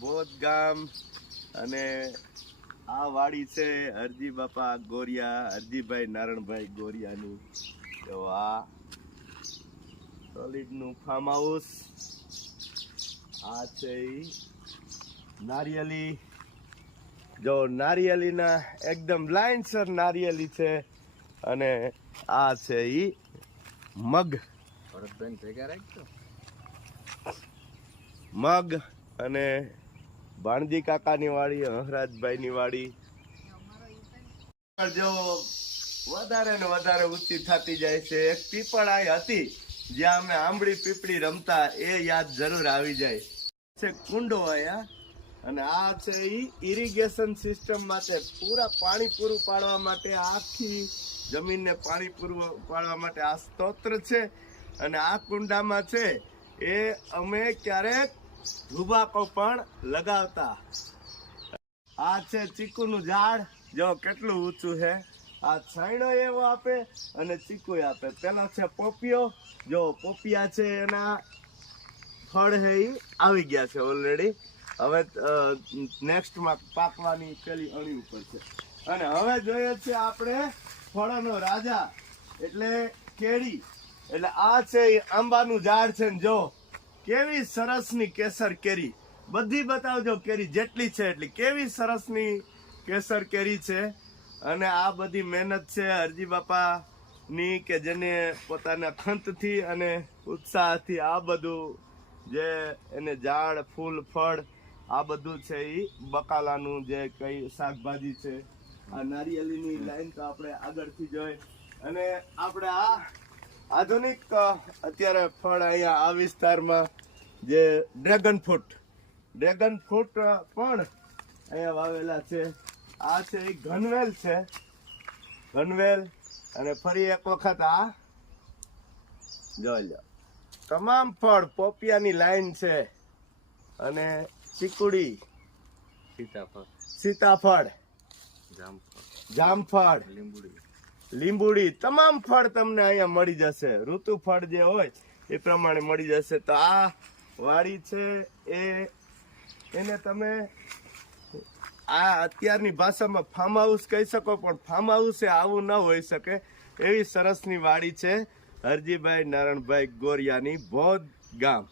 બોધ ગામ અને આ વાડી છે હરજી બાપા ગોરિયા, હરજીભાઈ નારણભાઈ ગોરિયાની. તો આ સોલિડનું ફાર્મ હાઉસ. આ છે નારિયેલી. જો નારિયેલીના એકદમ લાઇનસર નારિયેલી છે. અને આ છે ઈ મગ. મગ અને ભાણજી કાકાની વાડી, હંસરાજભાઈની વાડી. જો વધારે ને વધારે ઊંચી થતી જાય છે. એક પીપળ આઈ હતી જ્યાં અમે આંબળી પીપળી રમતા, એ યાદ જરૂર આવી જાય છે. કુંડો આયા અને આ છે ઇરિગેશન સિસ્ટમ માટે, પૂરા પાણી પૂરું પાડવા માટે, આખી જમીનને પાણી પૂરું પાડવા માટે આ સ્તોત્ર છે. અને આ કુંડામાં છે એ અમે ક્યારેક રૂબાકો પણ લગાવતા. આ છે ચીકુનું ઝાડ. જો કેટલું ઊંચું છે. આ છાંયડો એવો આપે અને ચીકુ આપે. પેલો છે પોપિયો. જો પોપિયા છે એના ફળ હે ઈ આવી ગયા છે ઓલરેડી. હવે નેક્સ્ટમાં પાકવાની પેલી અણી ઉપર છે. અને હવે જોઈએ છે આપણે ફળોનો રાજા એટલે કેરી. એટલે આ છે આંબાનું ઝાડ છે ને જો કેવી સરસની કેસર કેરી. બધી બતાવજો કેરી જેટલી છે એટલી. કેવી સરસની કેસર કેરી છે. અને આ બધી મહેનત છે હરજી બાપાની, કે જેને પોતાના ખંતથી અને ઉત્સાહથી આ બધું જે એને ઝાડ, ફૂલ, ફળ આ બધું છે એ બકાલાનું જે કઈ શાકભાજી છે. આ નારિયેળીની લાઈન તો આપણે આગળથી જોઈ. અને આપણે આ આધુનિક અત્યારે ફળ અહીંયા આ વિસ્તારમાં જે ડ્રેગન ફ્રૂટ પણ અહીંયા વાવેલા છે. આ છે એ ઘનવેલ છે, ઘનવેલ. અને ફરી એક વખત આ જોઈ લો, તમામ ફળ પોપિયાની લાઈન છે. અને ચીકુડી, સીતાફળ, જામફળ, લીંબુડી, તમામ ફળ તમને અહીંયા મળી જશે. ઋતુ ફળ જે હોય એ પ્રમાણે મળી જશે. તો આ વાડી છે એને તમે આ અત્યારની ભાષામાં ફાર્મ હાઉસ કહી શકો, પણ ફાર્મ હાઉસ આવું ન હોઈ શકે એવી સરસની વાડી છે હરજીભાઈ નારણભાઈ ગોરિયાની, બોધ ગામ.